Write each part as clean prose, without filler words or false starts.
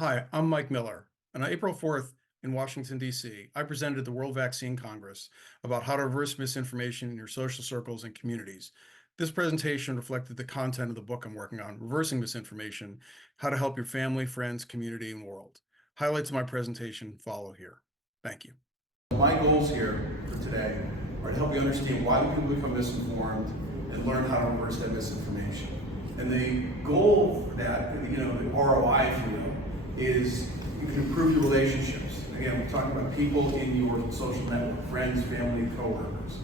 Hi, I'm Mike Miller, and on April 4th in Washington, D.C., I presented at the World Vaccine Congress about how to reverse misinformation in your social circles and communities. This presentation reflected the content of the book I'm working on, Reversing Misinformation, How to Help Your Family, Friends, Community, and World. Highlights of my presentation follow here. Thank you. My goals here for today are to help you understand why people become misinformed and learn how to reverse that misinformation. And the goal for that, the ROI, if you will, is you can improve your relationships. Again, we're talking about people in your social network, friends, family, coworkers.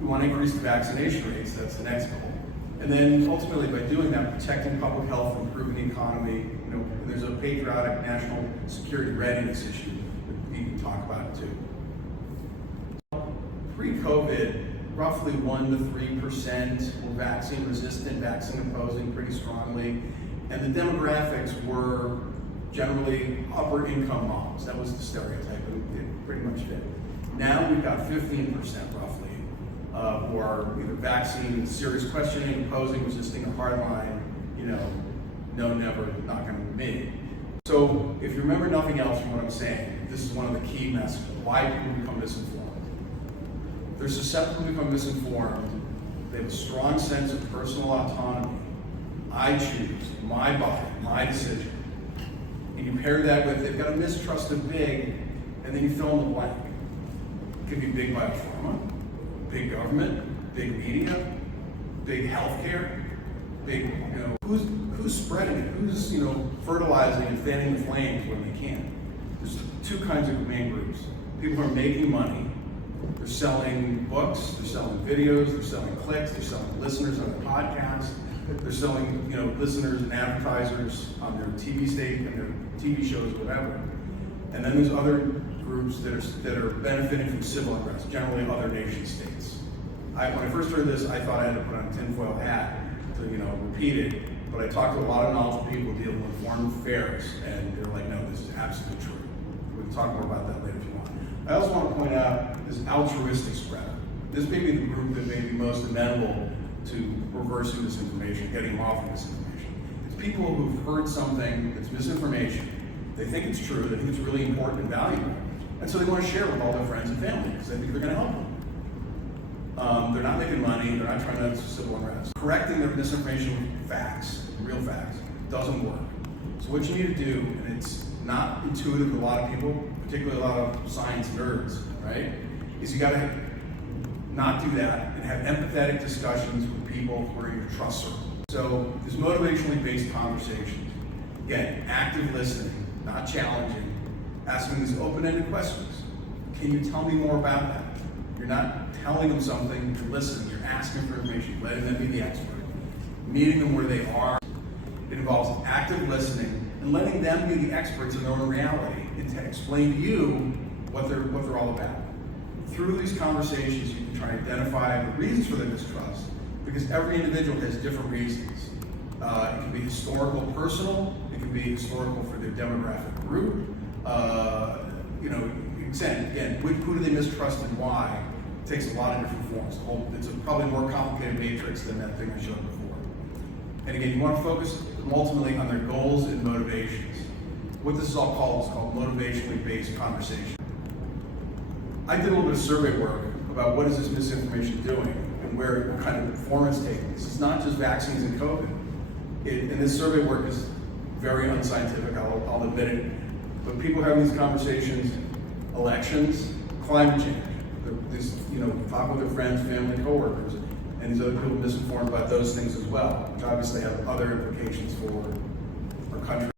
We want to increase the vaccination rates, that's the next goal. And then ultimately by doing that, protecting public health, improving the economy, there's a patriotic national security readiness issue that we can talk about too. Pre-COVID, roughly 1 to 3% were vaccine resistant, vaccine opposing pretty strongly. And the demographics were generally upper income moms. That was the stereotype, it pretty much fit. Now we've got 15% roughly who are either vaccine, serious questioning, opposing, resisting, or hardline, no, never, not gonna be me. So if you remember nothing else from what I'm saying, this is one of the key messages, why people become misinformed. They're susceptible to become misinformed. They have a strong sense of personal autonomy. I choose, my body, my decision. And you pair that with, they've got a mistrust of big, and then you fill in the blank. It could be big biopharma, big government, big media, big healthcare, big, who's spreading it? Who's, fertilizing and fanning the flames when they can? There's two kinds of main groups. People who are making money. They're selling books, they're selling videos, they're selling clicks, they're selling listeners on their podcasts. They're selling, listeners and advertisers on their TV station and their TV shows, whatever. And then there's other groups that are benefiting from civil unrest, generally other nation states. When I first heard this, I thought I had to put on a tinfoil hat to, repeat it. But I talked to a lot of knowledgeable people dealing with foreign affairs, and they're like, no, this is absolutely true. We can talk more about that later if you want. I also want to point out this altruistic spreader. This may be the group that may be most amenable to reversing this information, getting off of this information. It's people who've heard something that's misinformation. They think it's true, they think it's really important and valuable, and so they want to share it with all their friends and family because they think they're going to help them. They're not making money, they're not trying to civil unrest. Correcting their misinformation with facts, real facts, doesn't work. So what you need to do, and it's not intuitive to a lot of people, particularly a lot of science nerds, right, is you got to not do that and have empathetic discussions with people who are in your trust circle. So there's motivationally based conversations. Again, active listening, not challenging, asking these open-ended questions. Can you tell me more about that? You're not telling them something, you're listening, you're asking for information, letting them be the expert, meeting them where they are. It involves active listening and letting them be the experts in their own reality and to explain to you what they're all about. Through these conversations, you can try to identify the reasons for the mistrust, because every individual has different reasons. It can be historical, personal. It can be historical for their demographic group. Again, who do they mistrust and why? It takes a lot of different forms. It's probably a more complicated matrix than that thing I showed before. And again, you want to focus ultimately on their goals and motivations. What this is all called is called motivationally based conversation. I did a little bit of survey work about what is this misinformation doing and what kind of form it's taking. This is not just vaccines and COVID. And this survey work is very unscientific, I'll admit it. But people having these conversations, elections, climate change. Talk with their friends, family, coworkers, and these other people misinformed about those things as well, which obviously have other implications for our country.